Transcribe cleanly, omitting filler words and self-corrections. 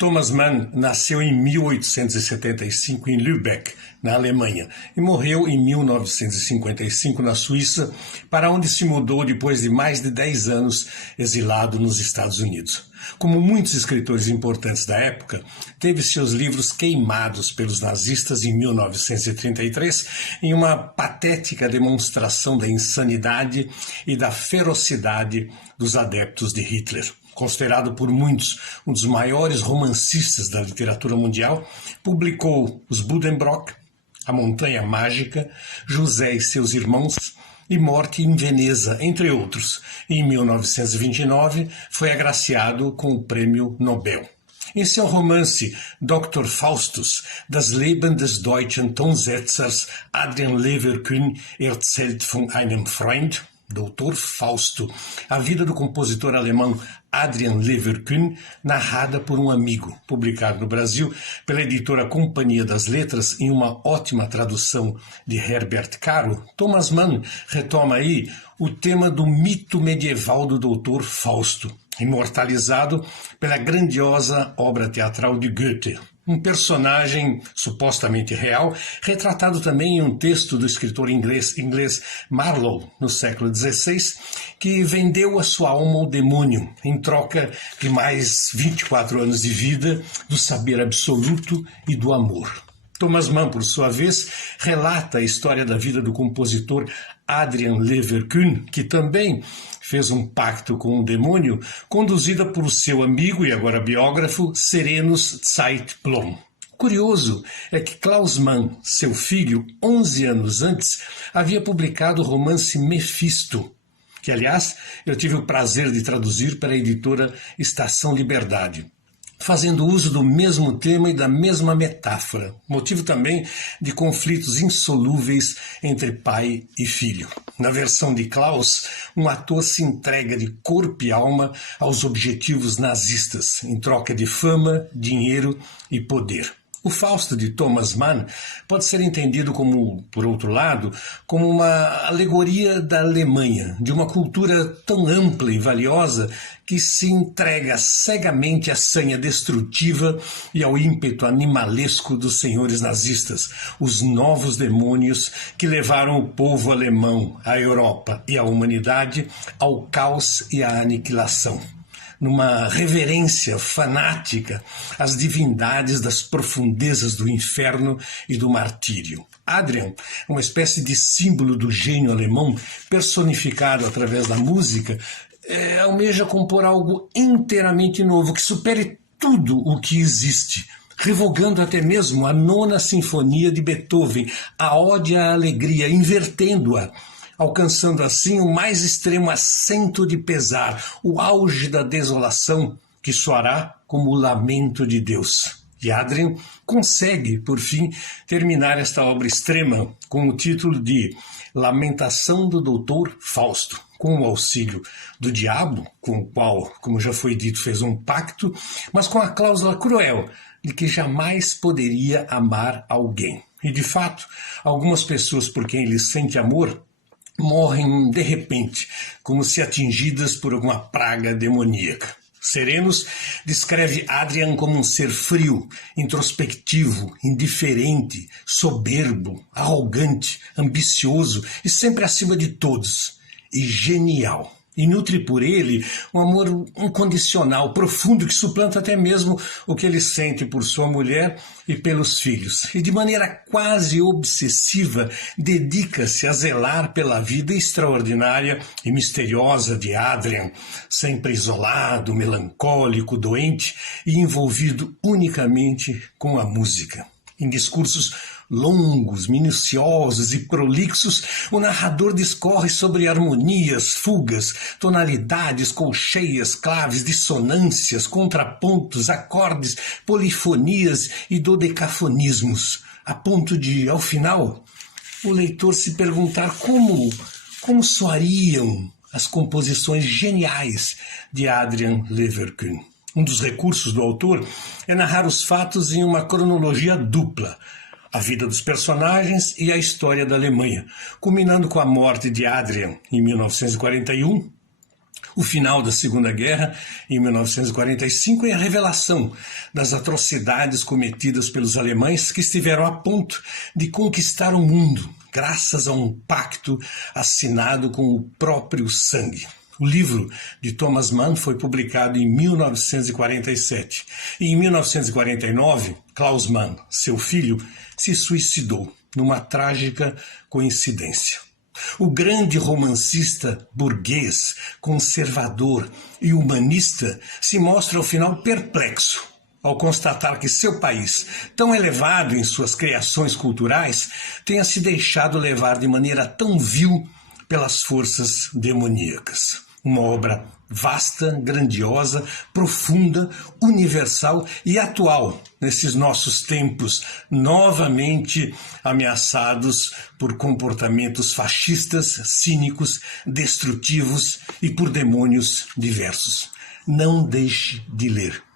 Thomas Mann nasceu em 1875 em Lübeck, na Alemanha, e morreu em 1955 na Suíça, para onde se mudou depois de mais de 10 anos exilado nos Estados Unidos. Como muitos escritores importantes da época, teve seus livros queimados pelos nazistas em 1933 em uma patética demonstração da insanidade e da ferocidade dos adeptos de Hitler. Considerado por muitos um dos maiores romancistas da literatura mundial, publicou Os Buddenbrock, A Montanha Mágica, José e seus Irmãos e Morte em Veneza, entre outros. Em 1929, foi agraciado com o Prêmio Nobel. Em seu romance Dr. Faustus, Das Leben des deutschen Tonsetzers Adrian Leverkühn erzählt von einem Freund, Doutor Fausto, a vida do compositor alemão Adrian Leverkühn, narrada por um amigo, publicado no Brasil pela editora Companhia das Letras em uma ótima tradução de Herbert Caro, Thomas Mann retoma aí o tema do mito medieval do Doutor Fausto, imortalizado pela grandiosa obra teatral de Goethe. Um personagem supostamente real, retratado também em um texto do escritor inglês Marlowe, no século XVI, que vendeu a sua alma ao demônio em troca de mais 24 anos de vida, do saber absoluto e do amor. Thomas Mann, por sua vez, relata a história da vida do compositor Adrian Leverkühn, que também fez um pacto com o demônio, conduzida por seu amigo e agora biógrafo Serenus Zeitblom. Curioso é que Klaus Mann, seu filho, 11 anos antes, havia publicado o romance Mefisto, que, aliás, eu tive o prazer de traduzir para a editora Estação Liberdade, fazendo uso do mesmo tema e da mesma metáfora, motivo também de conflitos insolúveis entre pai e filho. Na versão de Klaus, um ator se entrega de corpo e alma aos objetivos nazistas, em troca de fama, dinheiro e poder. O Fausto de Thomas Mann pode ser entendido como, por outro lado, como uma alegoria da Alemanha, de uma cultura tão ampla e valiosa que se entrega cegamente à sanha destrutiva e ao ímpeto animalesco dos senhores nazistas, os novos demônios que levaram o povo alemão, a Europa e a humanidade ao caos e à aniquilação. Numa reverência fanática às divindades das profundezas do inferno e do martírio. Adrian é uma espécie de símbolo do gênio alemão personificado através da música, almeja compor algo inteiramente novo, que supere tudo o que existe, revogando até mesmo a Nona Sinfonia de Beethoven, a Ode à Alegria, invertendo-a, alcançando assim o mais extremo acento de pesar, o auge da desolação, que soará como o lamento de Deus. E Adrian consegue, por fim, terminar esta obra extrema com o título de Lamentação do Doutor Fausto, com o auxílio do diabo, com o qual, como já foi dito, fez um pacto, mas com a cláusula cruel de que jamais poderia amar alguém. E, de fato, algumas pessoas por quem ele sente amor morrem de repente, como se atingidas por alguma praga demoníaca. Serenus descreve Adrian como um ser frio, introspectivo, indiferente, soberbo, arrogante, ambicioso e sempre acima de todos, e genial. E nutre por ele um amor incondicional, profundo, que suplanta até mesmo o que ele sente por sua mulher e pelos filhos. E de maneira quase obsessiva, dedica-se a zelar pela vida extraordinária e misteriosa de Adrian, sempre isolado, melancólico, doente e envolvido unicamente com a música. Em discursos longos, minuciosos e prolixos, o narrador discorre sobre harmonias, fugas, tonalidades, colcheias, claves, dissonâncias, contrapontos, acordes, polifonias e dodecafonismos, a ponto de, ao final, o leitor se perguntar como soariam as composições geniais de Adrian Leverkühn. Um dos recursos do autor é narrar os fatos em uma cronologia dupla, a vida dos personagens e a história da Alemanha, culminando com a morte de Adrian em 1941, O final da Segunda Guerra, em 1945, é a revelação das atrocidades cometidas pelos alemães que estiveram a ponto de conquistar o mundo, graças a um pacto assinado com o próprio sangue. O livro de Thomas Mann foi publicado em 1947 e em 1949, Klaus Mann, seu filho, se suicidou numa trágica coincidência. O grande romancista burguês, conservador e humanista se mostra ao final perplexo ao constatar que seu país, tão elevado em suas criações culturais, tenha se deixado levar de maneira tão vil pelas forças demoníacas. Uma obra vasta, grandiosa, profunda, universal e atual nesses nossos tempos, novamente ameaçados por comportamentos fascistas, cínicos, destrutivos e por demônios diversos. Não deixe de ler.